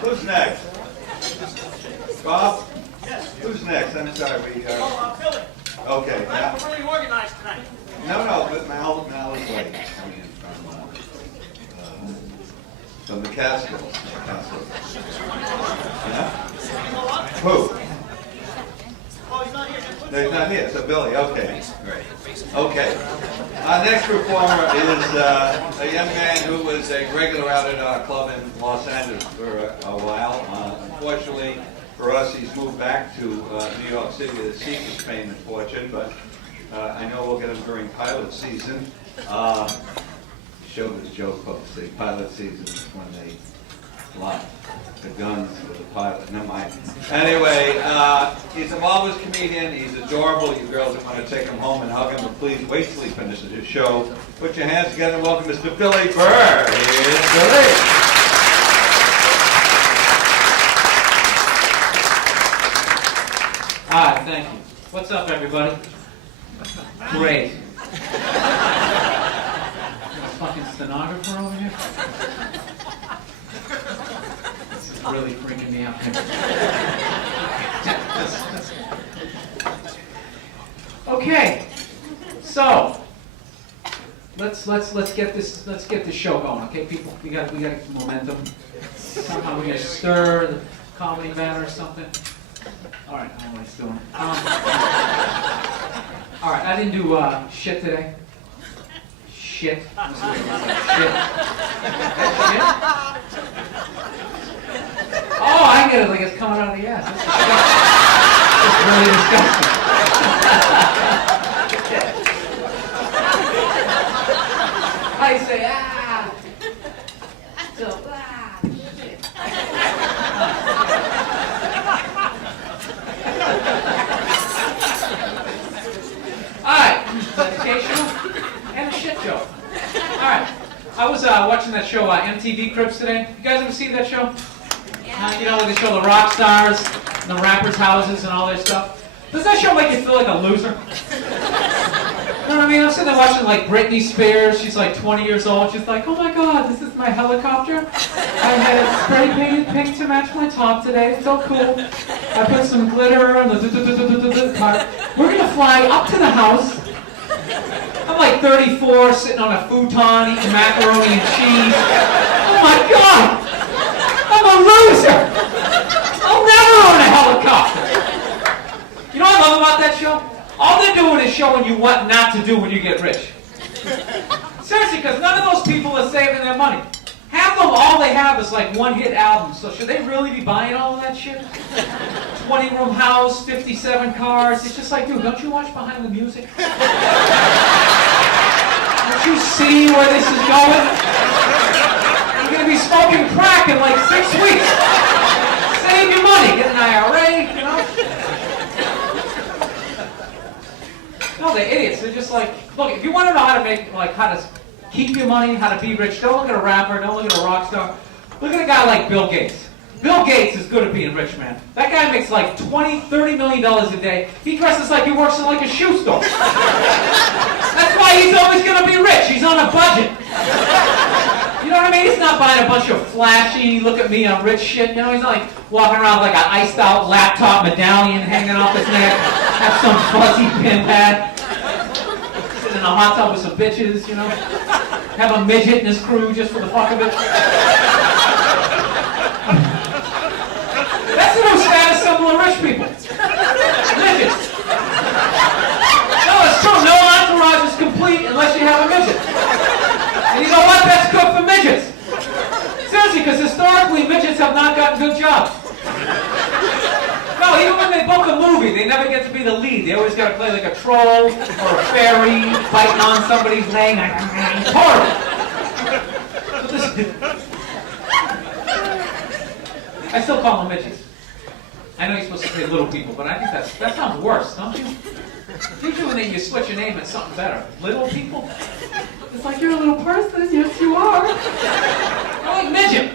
Who's next? Bob? Yes. Who's next? I'm sorry. Billy. Okay. We're really organized tonight. No, but Mal is late. From the Catskills. Yeah? Who? Oh, he's not here. No, he's not here. So Billy, okay. Okay. Our next performer is a young man who was a regular out at our club in Los Angeles for a while. Unfortunately for us, he's moved back to New York City to seek his fame and fortune, but I know we'll get him during pilot season. Showbiz joke, folks. The pilot season is when they fly the guns with the pilot. Never mind. Anyway, he's a marvelous comedian. He's adorable. You girls are going to take him home and hug him, but please wait till he finishes his show. Put your hands together and welcome Mr. Billy Burr. Here's Billy. Hi, thank you. What's up, everybody? Great. Fucking stenographer over here? This is really freaking me out. Okay, so let's get this show going. Okay, people, we got momentum. Somehow we're gonna stir the comedy matter or something. All right, I don't know what he's doing. All right, I didn't do shit today. Shit. Shit. Oh, I get it. Like it's coming out of the ass. It's really disgusting. I say so shit. All right, it's educational and a shit show. All right, I was watching that show MTV Cribs today. You guys ever see that show? You know, when they show the rock stars, and the rappers' houses, and all that stuff. Does that show make you feel like a loser? You know what I mean? I'm sitting there watching like Britney Spears. She's like 20 years old. She's like, oh my God, this is my helicopter. I had it spray painted pink to match my top today. It's so cool. I put some glitter on the part. We're gonna fly up to the house. I'm like 34, sitting on a futon, eating macaroni and cheese. Oh my God! I'm a loser! I'll never own a helicopter! You know what I love about that show? All they're doing is showing you what not to do when you get rich. Seriously, because none of those people are saving their money. Half of them, all they have is like one-hit albums. So should they really be buying all of that shit? 20-room house, 57 cars. It's just like, dude, don't you watch Behind the Music? Don't you see where this is going? You're going to be smoking crack in like 6 weeks. Save your money. Get an IRA, you know? No, they're idiots. They're just like, look, if you want to know how to make, like, how to keep your money, how to be rich, don't look at a rapper, don't look at a rock star. Look at a guy like Bill Gates. Bill Gates is good at being rich, man. That guy makes like $20-30 million a day. He dresses like he works in like a shoe store. That's why he's always going to be rich. He's on a budget. You know what I mean? He's not buying a bunch of flashy, look at me, I'm rich shit. You know, he's not like walking around with like an iced out laptop medallion hanging off his neck, have some fuzzy pin pad, sitting in a hot tub with some bitches, you know, have a midget in his crew just for the fuck of it. That's the new status symbol of rich people. Midgets. No, it's true. No entourage is complete unless you have a midget. And you know what? That's good for midgets. Seriously, because historically, midgets have not gotten good jobs. No, even when they book a movie, they never get to be the lead. They always got to play like a troll or a fairy, biting on somebody's leg. It's horrible. I still call them midgets. I know you're supposed to say little people, but I think that sounds worse, don't you? Usually when you switch your name, it's something better. Little people? It's like you're a little person. Yes, you are. I like midget.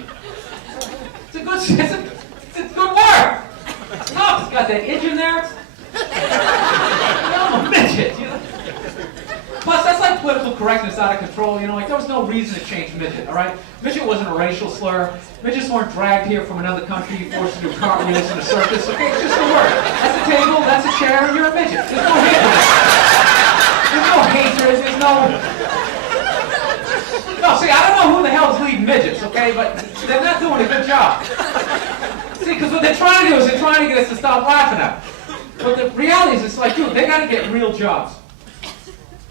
It's a good word. It's tough. It's got that itch in there. I'm a midget, you know. Plus, that's like political correctness out of control. You know, like there was no reason to change midget, all right? Midget wasn't a racial slur. Midgets weren't dragged here from another country, forced to do cartwheels in a circus, okay? It's just a word. That's a table, that's a chair, and you're a midget. There's no hatred. There's no hatred, there's no... No, see, I don't know who the hell's leading midgets, okay? But they're not doing a good job. See, because what they're trying to do is they're trying to get us to stop laughing at them. But the reality is, it's like, dude, they got to get real jobs.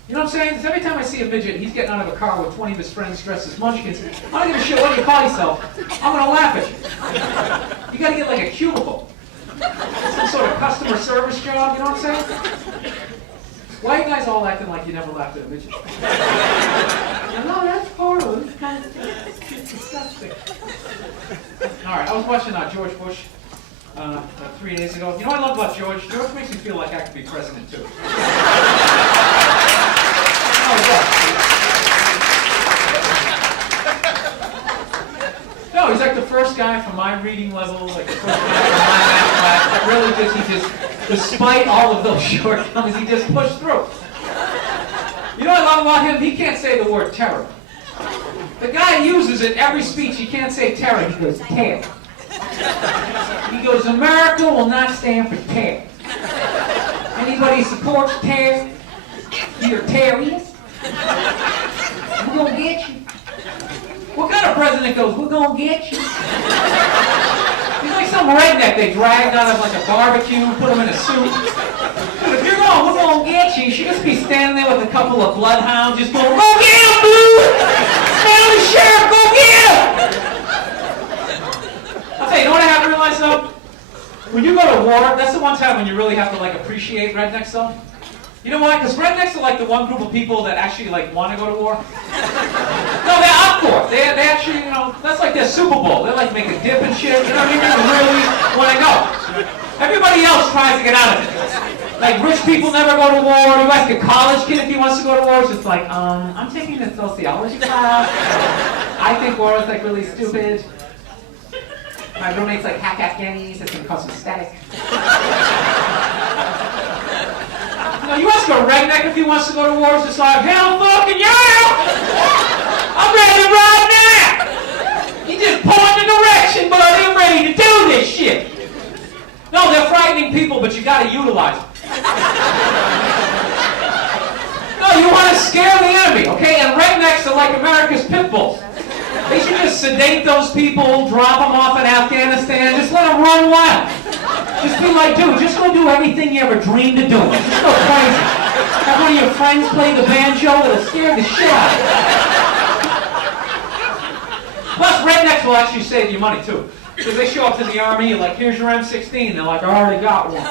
You know what I'm saying? Because every time I see a midget, he's getting out of a car with 20 of his friends dressed as munchkins. I don't give a shit what you call yourself. I'm going to laugh at you. You got to get like a cubicle. Some sort of customer service job, you know what I'm saying? Why are you guys all acting like you never laughed at a midget? No, that's horrible. It's kind of disgusting. All right, I was watching George Bush 3 days ago. You know what I love about George? George makes me feel like I could be president too. No, he's like the first guy from my reading level, like the first guy from my math class that really just, despite all of those shortcomings, he just pushed through. You know what I love about him? He can't say the word terror. The guy uses it every speech. He can't say terror. He goes, terror. He goes, America will not stand for terror. Anybody who supports terror, you're terrorists. We're going to get you. What kind of president goes, we're going to get you? He's like some redneck they dragged out of like a barbecue, put him in a suit. Dude, if you're going, we're going to get you, you should just be standing there with a couple of bloodhounds just going, go get him, dude! Smell the sheriff, go get him! I'll tell you, you know what I have to realize though? When you go to war, that's the one time when you really have to like appreciate rednecks though. You know why? Because rednecks are like the one group of people that actually like want to go to war. No, they're up for it. They actually, you know, that's like their Super Bowl. They like make a dip and shit. You know what I mean? They really want to go. Everybody else tries to get out of it. Like rich people never go to war. You ask a college kid if he wants to go to war. It's just like, I'm taking a sociology class. I think war is like really stupid. My roommate's like hack Afghanis. It's gonna cause some static. No, you ask a redneck if he wants to go to war, it's just like, hell fucking yeah! I'm ready right now! You just point the direction, buddy, I'm ready to do this shit! No, they're frightening people, but you gotta utilize them. No, you wanna scare the enemy, okay? And rednecks are like America's pit bulls. They should just sedate those people, drop them off in Afghanistan, just let them run wild. Just be like, dude, just go do everything you ever dreamed of doing. Just go crazy. Have one of your friends play the banjo, it'll scare the shit out of you. Plus, rednecks will actually save you money, too. Because they show up to the army, you're like, here's your M16. They're like, I already got one. I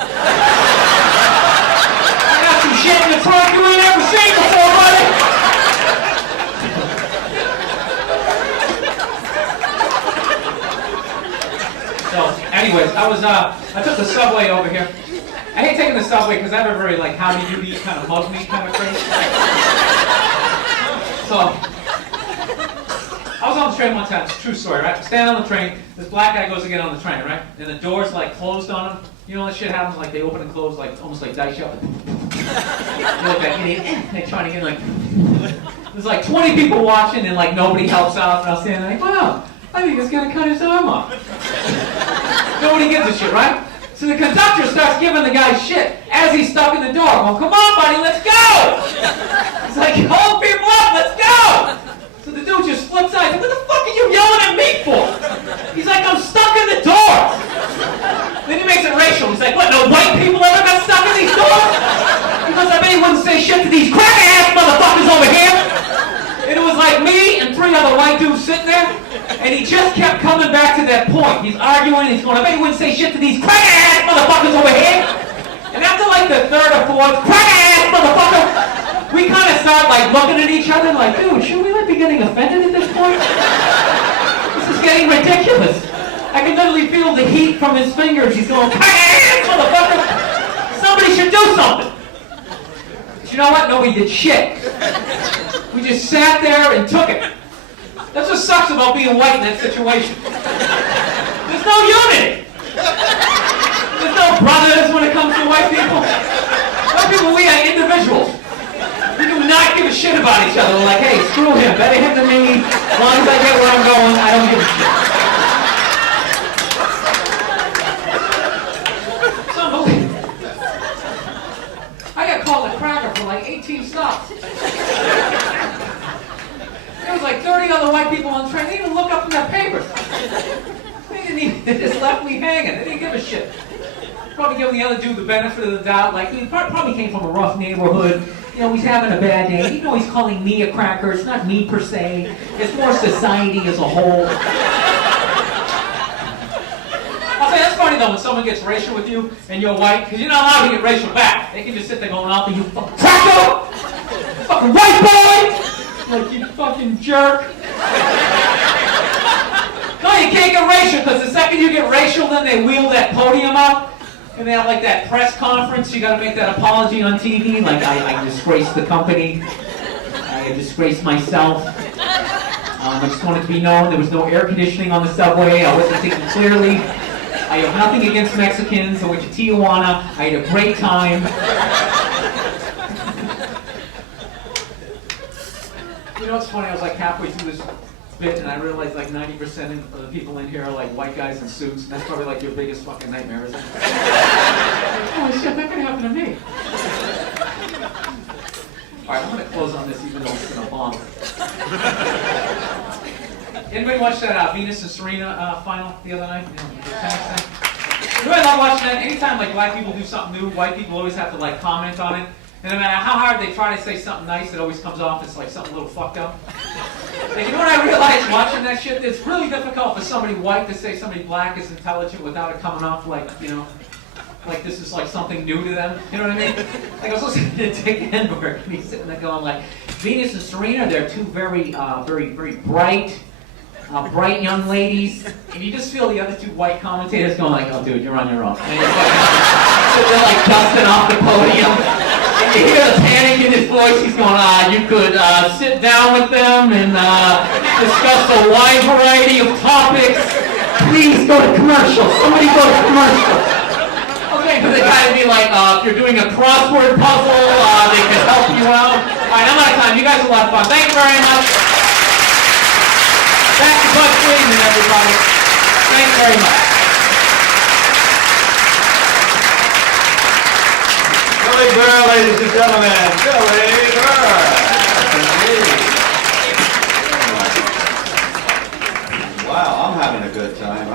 got some shit in the trunk you ain't ever seen before, buddy. So, anyways, I took the subway over here. I hate taking the subway because I have a very like howdy-doody kind of mug me kind of craze. So, I was on the train one time. It's a true story, right? I'm standing on the train. This black guy goes to get on the train, right? And the door's like closed on him. You know that shit happens like they open and close like almost like dice shot. You look like idiot. They're trying to get like. There's like 20 people watching and like nobody helps out. And I was standing there like, wow. I think he's gonna cut his arm off. Nobody gives a shit, right? So the conductor starts giving the guy shit as he's stuck in the door. Well, come on, buddy, let's go! He's like, hold people up, let's go! So the dude just flips out. He's like, what the fuck are you yelling at me for? He's like, I'm stuck in the door. Then he makes it racial. He's like, what, no white people ever got stuck in these doors? Because I bet he wouldn't say shit to these crack-ass motherfuckers over here. And it was like me and 3 other white dudes sitting there. And he just kept coming back to that point. He's arguing, he's going, I bet he wouldn't say shit to these crack-ass motherfuckers over here. And after like the 3rd or 4th, crack-ass motherfucker, we kind of start like looking at each other like, dude, should we like be getting offended at this point? This is getting ridiculous. I can literally feel the heat from his fingers. He's going, crack-ass motherfucker. Somebody should do something. But you know what? Nobody did shit. We just sat there and took it. That's what sucks about being white in that situation. There's no unity. There's no brothers when it comes to white people. White people, we are individuals. We do not give a shit about each other. We're like, hey, screw him. Better him than me. As long as I get where I'm going, I don't give a shit. It's unbelievable. I got called a cracker for like 18 stops. There was like 30 other white people on the train. They didn't even look up in their papers. They just left me hanging. They didn't give a shit. Probably giving the other dude the benefit of the doubt. Like, he probably came from a rough neighborhood. You know, he's having a bad day. You know, he's calling me a cracker. It's not me per se. It's more society as a whole. I'll say that's funny though when someone gets racial with you and you're white, because you're not allowed to get racial back. They can just sit there going out there, you fucking cracker! Fucking white boy! Like, you fucking jerk. No, you can't get racial, because the second you get racial, then they wheel that podium up, and they have like that press conference. You got to make that apology on TV, like I disgraced the company, I disgraced myself. I just wanted to be known there was no air conditioning on the subway. I wasn't thinking clearly. I have nothing against Mexicans. I went to Tijuana. I had a great time. You know what's funny? I was like halfway through this bit and I realized like 90% of the people in here are like white guys in suits. And that's probably like your biggest fucking nightmare, isn't it? Oh shit, that could happen to me. Alright, I'm gonna close on this even though it's gonna bomb. Anybody watch that Venus and Serena final the other night? You know, the tennis thing? You know, I love watching that. Anytime like black people do something new, white people always have to like comment on it. And no matter how hard they try to say something nice, it always comes off as like something a little fucked up. Like, you know what I realized watching that shit? It's really difficult for somebody white to say somebody black is intelligent without it coming off like, you know, like this is like something new to them. You know what I mean? Like I was listening to Dick Enberg and he's sitting there going like, Venus and Serena, they're two very bright, bright young ladies. And you just feel the other two white commentators going like, oh dude, you're on your own. And they're like dusting off the podium. And you hear the panic in his voice. He's going, you could sit down with them and discuss a wide variety of topics. Please go to commercial. Somebody go to commercial. Okay, because they try to be like, if you're doing a crossword puzzle, they can help you out. All right, I'm out of time. You guys are a lot of fun. Thank you very much. Back to Bud Friedman, everybody. Thank you very much. Billy Burr, ladies and gentlemen. Billy Burr. Wow, I'm having a good time.